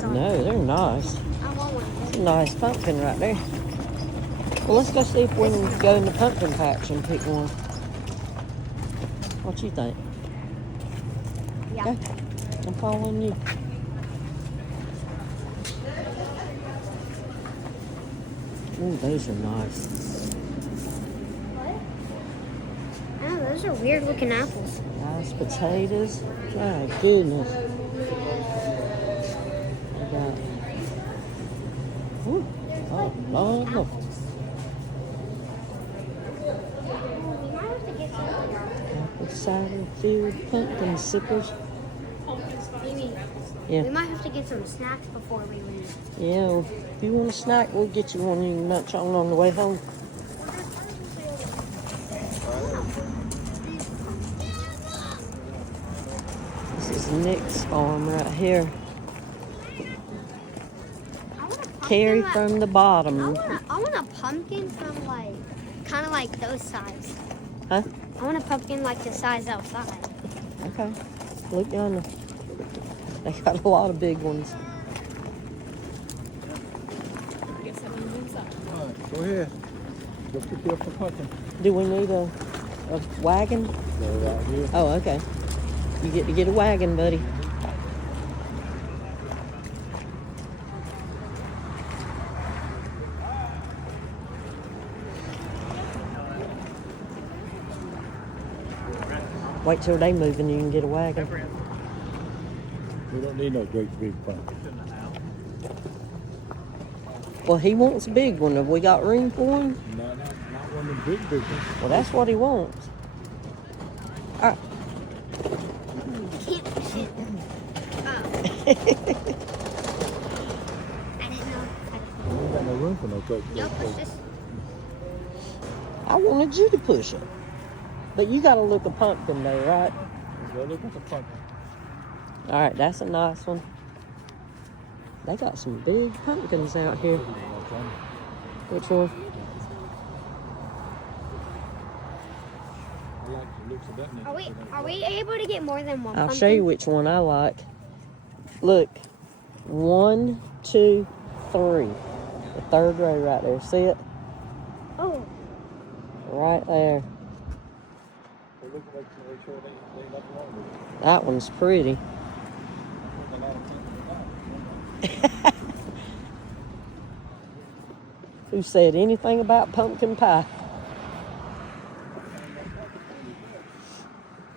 seeds on know, they're nice. I want one. That's a nice pumpkin right there. Well, let's go see if we can go in the pumpkin patch and pick one. What you think? Yeah. Okay, I'm following you. Ooh, those are nice. What? Oh, those are weird looking apples. Nice potatoes. My goodness. I got. Ooh. Oh, no. Apples. We might have to get some. Apple cider field pumpkin sippers. Amy, Yeah. we might have to get some snacks before we leave. Yeah, well, if you want a snack, we'll get you one you can munch on the way home. This is NiX farm right here. I want a pumpkin Carry like- from the bottom. I want a pumpkin from kind of like those size. Huh? I want a pumpkin like the size outside. Okay. Look yonder. They got a lot of big ones. Alright, go ahead. Go pick you up a pumpkin. Do we need a wagon? They're right here. Oh, okay. You get to get a wagon, buddy. Wait till they move and you can get a wagon. We don't need no great big pumpkin. Well, he wants a big one. Have we got room for him? Not one of the big ones. Well, that's what he wants. All right. Can't push it. Oh. I didn't know. We ain't got no room for no great big You'll push this. I wanted you to push it. But you got to look a pumpkin though, right? Go look at the pumpkin. All right, that's a nice one. They got some big pumpkins out here. Which one? I like the looks of that one. Are we able to get more than one I'll pumpkin? show you which one I like. Look, 1, 2, 3. The third row right there. See it? Oh. Right there. They look like they sure they ain't nothing wrong with it. That one's pretty. There's a lot of pumpkin Who said anything about pumpkin pie?